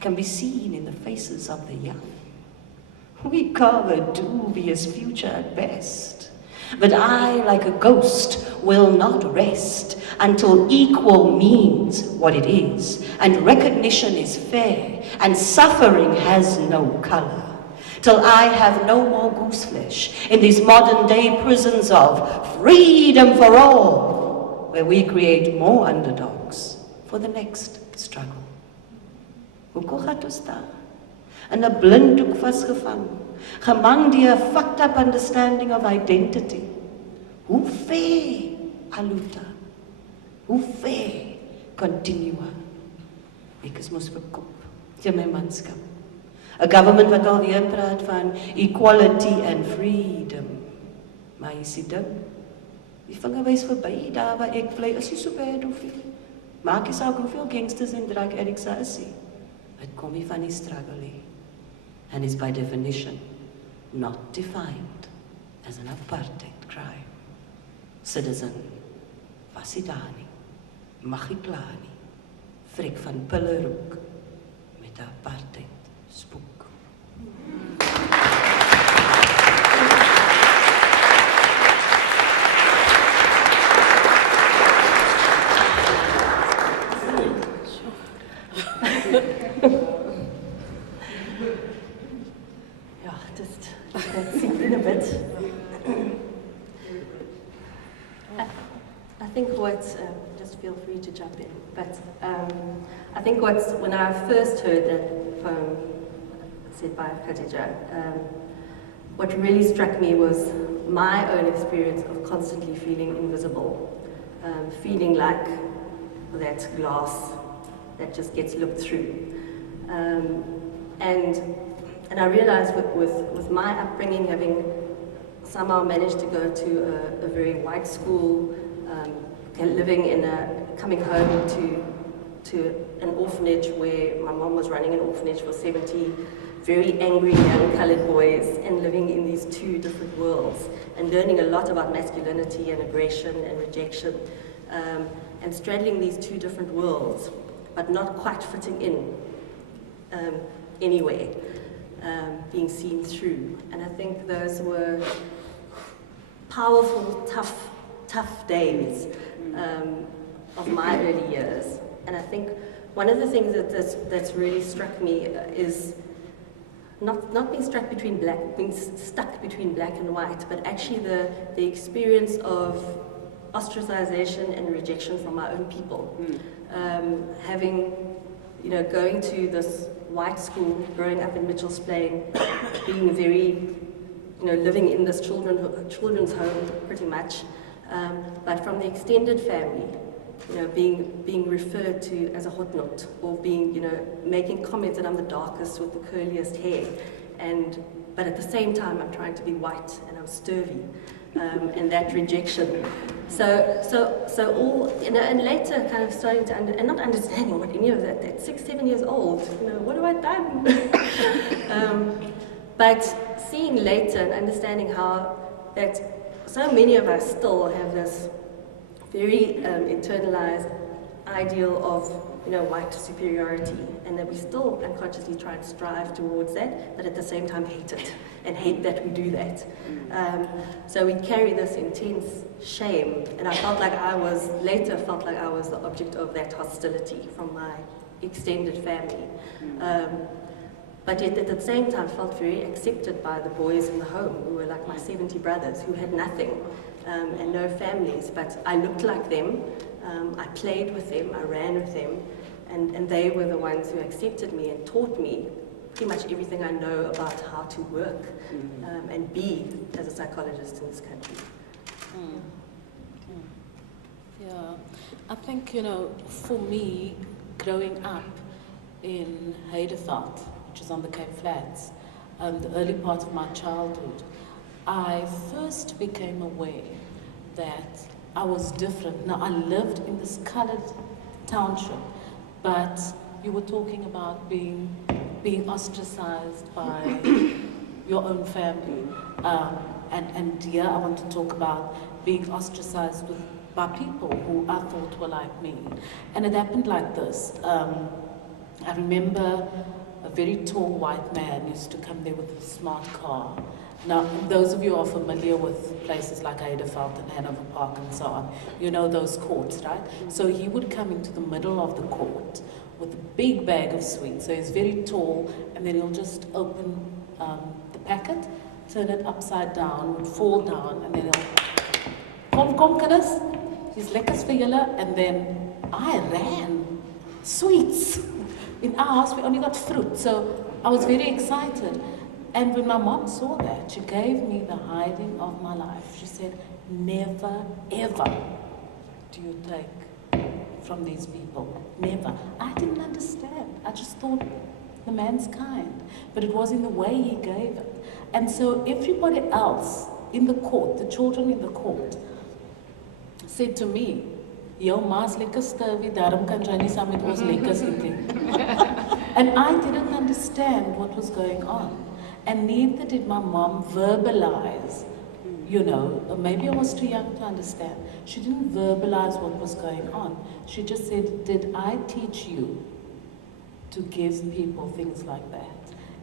can be seen in the faces of the young. We carve a dubious future at best, but I, like a ghost, will not rest until equal means what it is, and recognition is fair, and suffering has no color. Till I have no more goose flesh in these modern day prisons of freedom for all, where we create more underdogs for the next struggle. Hoekom gaat ons daar? In 'n blinddoek vasgevang, gemang deur 'n fucked up understanding of identity. Hoe ver, Aluta? Hoe ver continua? Ek is mos verkop, teen my manskap. A government wat alweer praat van equality and freedom. Maar jy sien ding, die vinger wys verby daar waar ek bly, is nie so bad hoeveel. Maak jy saak hoeveel gangsters en drug addicts daar is. Het kom nie van die struggle nie. And is by definition not defined as an apartheid crime. Citizen, was hy daar nie, mag hy klaar nie, vrek van pille rook met apartheid spook. Ja, just sink in a bit. I think just feel free to jump in, but I think when I first heard that poem said by Khadija, what really struck me was my own experience of constantly feeling invisible, feeling like that glass that just gets looked through. And I realized with my upbringing, having somehow managed to go to a very white school, coming home to an orphanage where my mom was running an orphanage for 70 very angry young colored boys, and living in these two different worlds, and learning a lot about masculinity and aggression and rejection, and straddling these two different worlds, but not quite fitting in anyway, being seen through. And I think those were powerful, tough days of my early years. And I think one of the things that's really struck me is not being stuck between black and white, but actually the experience of ostracization and rejection from our own people. Going to this white school, growing up in Mitchell's Plain, being very, living in this children's home pretty much, but from the extended family, being referred to as a hotnot, or making comments that I'm the darkest with the curliest hair, but at the same time I'm trying to be white and I'm sturvy, and that rejection. So all, and later kind of starting to and not understanding what any of that at 6-7 years old, what have I done? But seeing later and understanding how that so many of us still have this very internalized ideal of white superiority, and that we still unconsciously try and strive towards that, but at the same time hate it, and hate that we do that. So we carry this intense shame, and I later felt like I was the object of that hostility from my extended family. But yet at the same time felt very accepted by the boys in the home, who were like my 70 brothers, who had nothing and no families, but I looked like them, I played with them, I ran with them, and they were the ones who accepted me and taught me pretty much everything I know about how to work and be as a psychologist in this country. Yeah, I think, for me, growing up in Heideveldt, which is on the Cape Flats, the early part of my childhood, I first became aware that I was different. Now, I lived in this colored township, but you were talking about being ostracized by your own family. And here I want to talk about being ostracized by people who I thought were like me. And it happened like this. I remember a very tall white man used to come there with a smart car. Now, those of you who are familiar with places like Heideveld and Hanover Park and so on, you know those courts, right? So he would come into the middle of the court with a big bag of sweets. So he's very tall, and then he'll just open the packet, turn it upside down, would fall down, and then he'll, kom kinders, hier's lekkers vir julle, and then I ran. Sweets. In our house, we only got fruit, so I was very excited. And when my mom saw that, she gave me the hiding of my life. She said, never, ever do you take from these people. Never. I didn't understand. I just thought the man's kind. But it was in the way he gave it. And so everybody else in the court, the children in the court, said to me, jou ma's lekker sturvy, daarom kan jy nie saam met ons lekkers eet nie. And I didn't understand what was going on. And neither did my mom verbalize, you know, or maybe I was too young to understand. She didn't verbalize what was going on. She just said, did I teach you to give people things like that?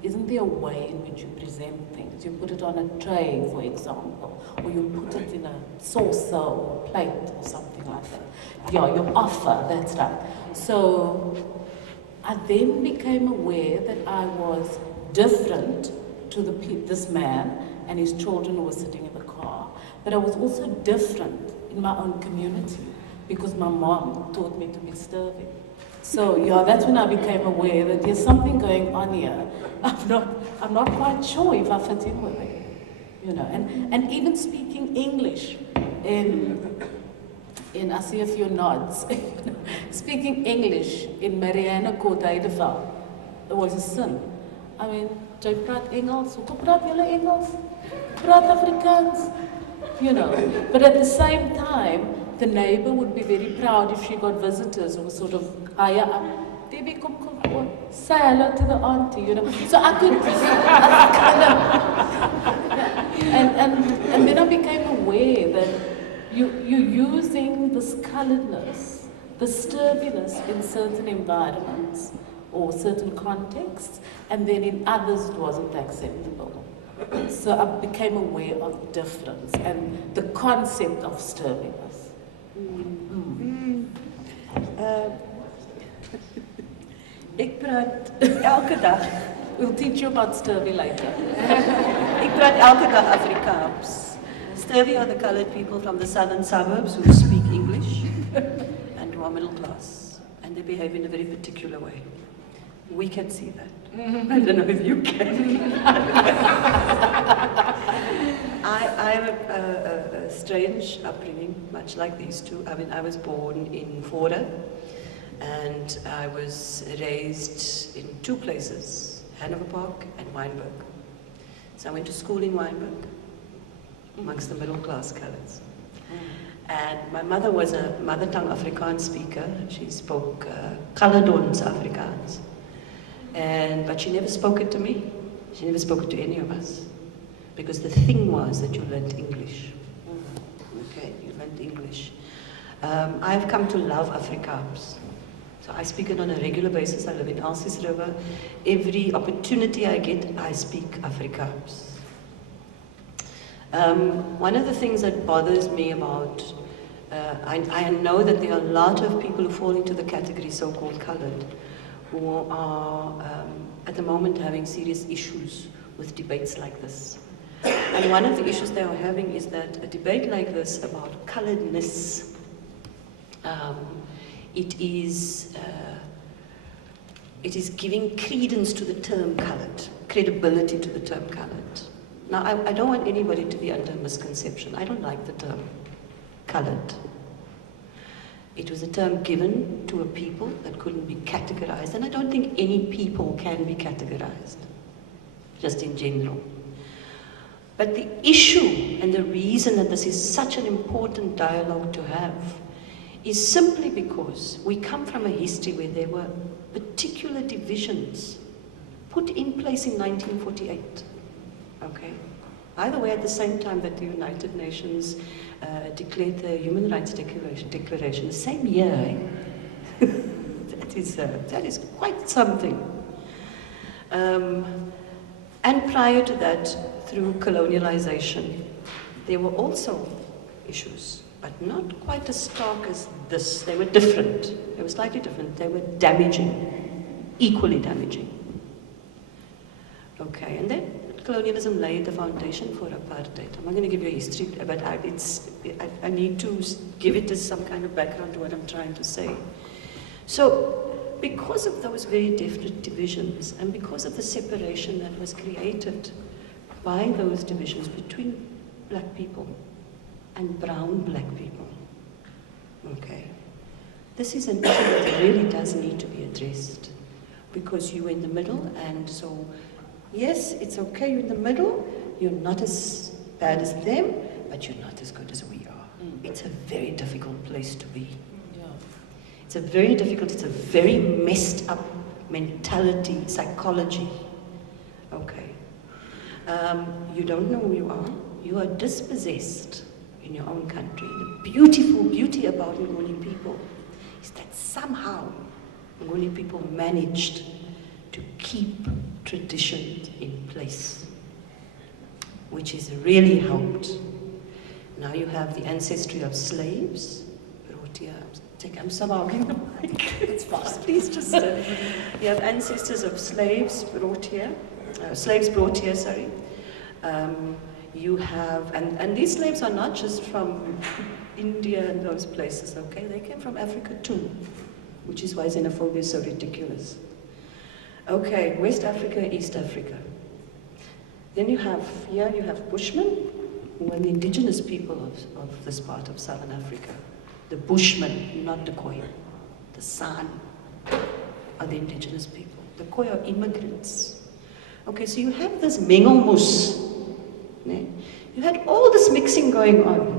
Isn't there a way in which you present things? You put it on a tray, for example, or you put it in a saucer or a plate or something like that. Yeah, you offer, that's right. So I then became aware that I was different to this man and his children who were sitting in the car. But I was also different in my own community because my mom taught me to be sturvy. So yeah, that's when I became aware that there's something going on here. I'm not quite sure if I fit in with it, you know. And even speaking English in I see a few nods. Speaking English in Mariana Court, Heideveld, it was a sin. I mean, jy praat Engels, hoekom praat julle Engels? Praat Afrikaans, you know. But at the same time, the neighbor would be very proud if she got visitors who were sort of higher up. Debbie, come, say hello to the auntie, you know. So I could kind of, and then I became aware that you're using this coloredness, the sturviness in certain environments or certain contexts, and then in others it wasn't acceptable. So I became aware of the difference and the concept of sturviness. Ek praat elke dag. We'll teach you about sturvy later. Ek praat elke dag Afrikaans. Sturvy are the colored people from the southern suburbs who speak English and who are middle class, and they behave in a very particular way. We can see that. I don't know if you can. I have a strange upbringing, much like these two. I mean, I was born in Fora, and I was raised in two places, Hanover Park and Wynberg. So I went to school in Wynberg, amongst the middle class colors. And my mother was a mother tongue Afrikaans speaker. She spoke Caledons Afrikaans. But she never spoke it to me. She never spoke it to any of us. Because the thing was that you learned English. Okay, you learned English. I've come to love Afrikaans. So I speak it on a regular basis. I live in Alsis River. Every opportunity I get, I speak Afrikaans. One of the things that bothers me about, I know that there are a lot of people who fall into the category so-called colored, who are at the moment having serious issues with debates like this. And one of the issues they are having is that a debate like this about coloredness, it is giving credence to the term colored, credibility to the term colored. Now, I don't want anybody to be under misconception. I don't like the term colored. It was a term given to a people that couldn't be categorized, and I don't think any people can be categorized, just in general. But the issue and the reason that this is such an important dialogue to have is simply because we come from a history where there were particular divisions put in place in 1948. Okay. By the way, at the same time that the United Nations declared the Human Rights Declaration the same year. That is quite something. And prior to that, through colonialization, there were also issues, but not quite as stark as this. They were different. They were slightly different. They were damaging, equally damaging. Okay, and then colonialism laid the foundation for apartheid. I'm not going to give you a history, but I need to give it as some kind of background to what I'm trying to say. So, because of those very definite divisions, and because of the separation that was created by those divisions between black people and brown black people, okay, this is an issue that really does need to be addressed, because you're in the middle, and so, yes, it's okay, you're in the middle, you're not as bad as them, but you're not as good as we are. It's a very difficult place to be. It's a very messed up mentality, psychology. Okay. You don't know who you are. You are dispossessed in your own country. The beautiful beauty about Nguni people is that somehow Nguni people managed to keep traditions in place, which has really helped. Now you have the ancestry of slaves brought here. I'm somehow getting the mic. It's fine. Please just. You have ancestors of slaves brought here. Sorry. You have, and these slaves are not just from India and those places, okay? They came from Africa too, which is why xenophobia is so ridiculous. Okay, West Africa, East Africa. Then you have Bushmen, who are the indigenous people of this part of Southern Africa. The Bushmen, not the Khoi. The San are the indigenous people. The Khoi are immigrants. Okay, so you have this mengelmoes. You had all this mixing going on.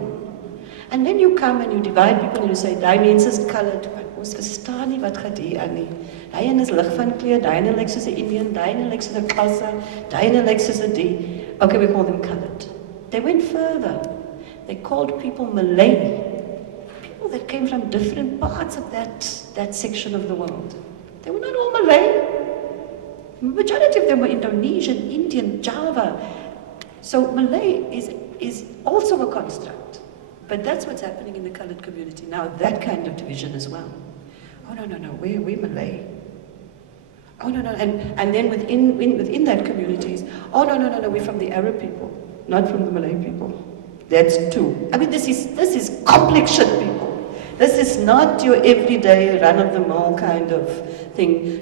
And then you come and you divide people and you say, die mens is colored, maar ons verstaan nie wat gaan hier aan nie. Die een is lig van kleur, die een lyk soos 'n Indian, die een lyk soos 'n Xhosa, die een lyk soos 'n die. Okay, we call them colored. They went further. They called people Malay. People that came from different parts of that section of the world. They were not all Malay. The majority of them were Indonesian, Indian, Java. So Malay is also a construct. But that's what's happening in the colored community now, that kind of division as well. Oh, no, we're Malay. Oh, no, and then within that communities, oh, no, we're from the Arab people, not from the Malay people. That's two. I mean, this is complex shit, people. This is not your everyday run-of-the-mill kind of thing.